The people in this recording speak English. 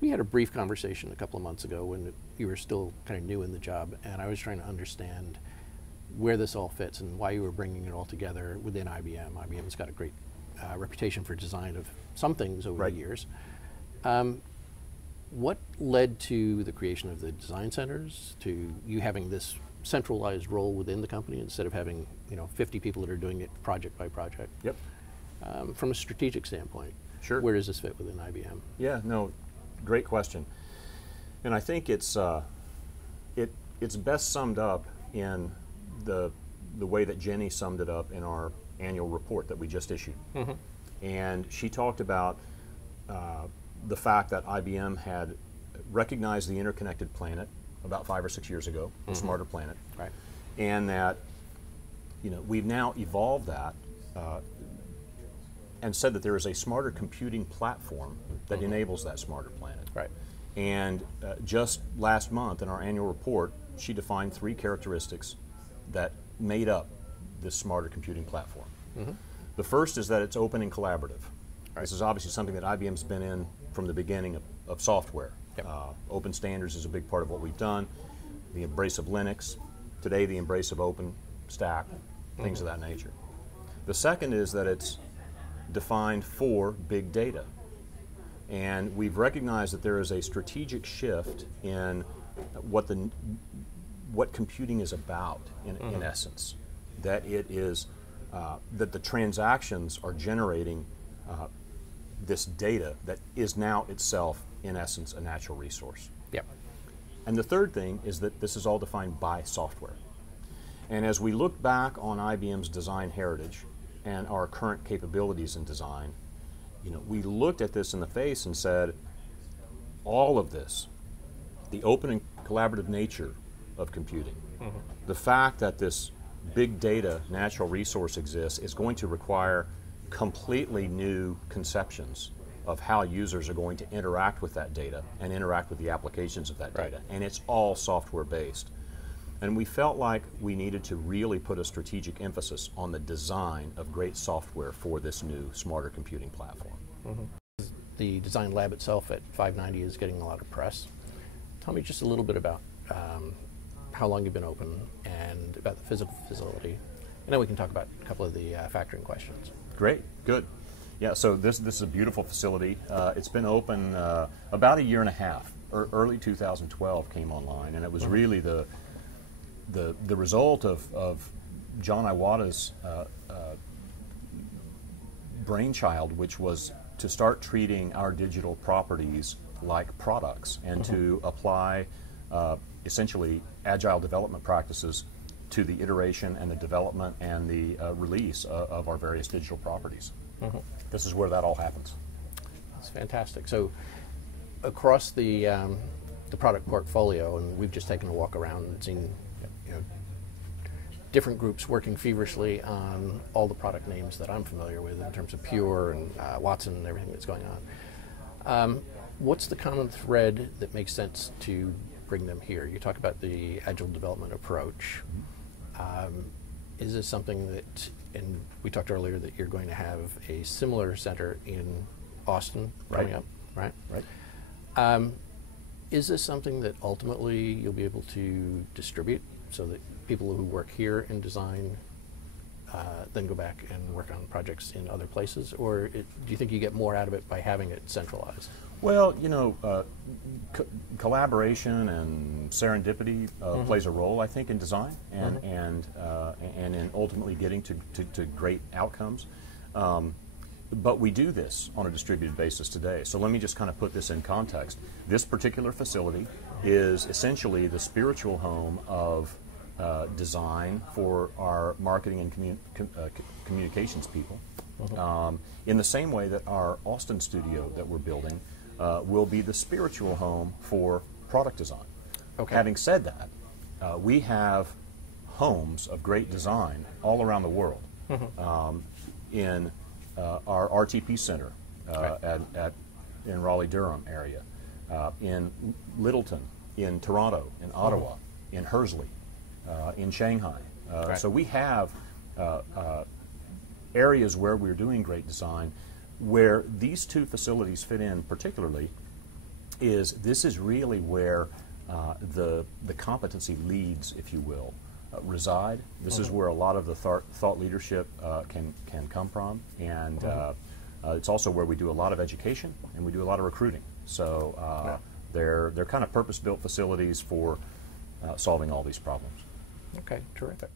We had a brief conversation a couple of months ago when you were still kind of new in the job, and I was trying to understand where this all fits and why you were bringing it all together within IBM. IBM's got a great reputation for design of some things over the years. What led to the creation of the design centers, to you having this centralized role within the company instead of having 50 people that are doing it project by project? Yep. From a strategic standpoint, Sure. Where does this fit within IBM? Yeah, no, great question. And I think it's best summed up in the way that Jenny summed it up in our annual report that we just issued. Mm-hmm. And she talked about the fact that IBM had recognized the interconnected planet about 5 or 6 years ago, the smarter planet, Right. and that we've now evolved that and said that there is a smarter computing platform that enables that smarter planet. Right. And just last month in our annual report, she defined 3 characteristics that made up this smarter computing platform. Mm-hmm. The first is that it's open and collaborative. Right. This is obviously something that IBM's been in from the beginning of software. Yep. Open standards is a big part of what we've done. The embrace of Linux, today the embrace of OpenStack, things of that nature. The second is that it's defined for big data. And we've recognized that there is a strategic shift in what computing is about in essence. That it is that the transactions are generating this data that is now itself in essence a natural resource. Yep. And the third thing is that this is all defined by software. And as we look back on IBM's design heritage and our current capabilities in design, we looked at this in the face and said, all of this, the open and collaborative nature of computing, the fact that this big data natural resource exists is going to require completely new conceptions of how users are going to interact with that data and interact with the applications of that data. And it's all software based. And we felt like we needed to really put a strategic emphasis on the design of great software for this new smarter computing platform. The Design Lab itself at 590 is getting a lot of press. Tell me just a little bit about how long you've been open and about the physical facility. And then we can talk about a couple of the factoring questions. Great, good. Yeah, so this is a beautiful facility. It's been open about a year and a half. Early 2012 came online, and it was really the result of John Iwata's brainchild, which was to start treating our digital properties like products and to apply essentially agile development practices to the iteration and the development and the release of our various digital properties. This is where that all happens. That's fantastic. So across the product portfolio, and we've just taken a walk around and seen different groups working feverishly on all the product names that I'm familiar with in terms of Pure and Watson and everything that's going on. What's the common thread that makes sense to bring them here? You talk about the agile development approach. Is this something that, and we talked earlier that you're going to have a similar center in Austin coming up, right? Right. Is this something that ultimately you'll be able to distribute so that people who work here in design then go back and work on projects in other places? Or do you think you get more out of it by having it centralized? Well, collaboration and serendipity plays a role, I think, in design and in ultimately getting to great outcomes. But we do this on a distributed basis today. So let me just kind of put this in context. This particular facility is essentially the spiritual home of design for our marketing and communications people. In the same way that our Austin studio that we're building will be the spiritual home for product design. Okay. Having said that, we have homes of great design all around the world. In our RTP Center in Raleigh-Durham area, in Littleton, in Toronto, in Ottawa, in Hersley, in Shanghai. So we have areas where we're doing great design where these two facilities fit in particularly is this is really where the competency leads, if you will, reside. This is where a lot of the thought leadership can come from, and it's also where we do a lot of education and we do a lot of recruiting. So they're kind of purpose-built facilities for solving all these problems. Okay, terrific.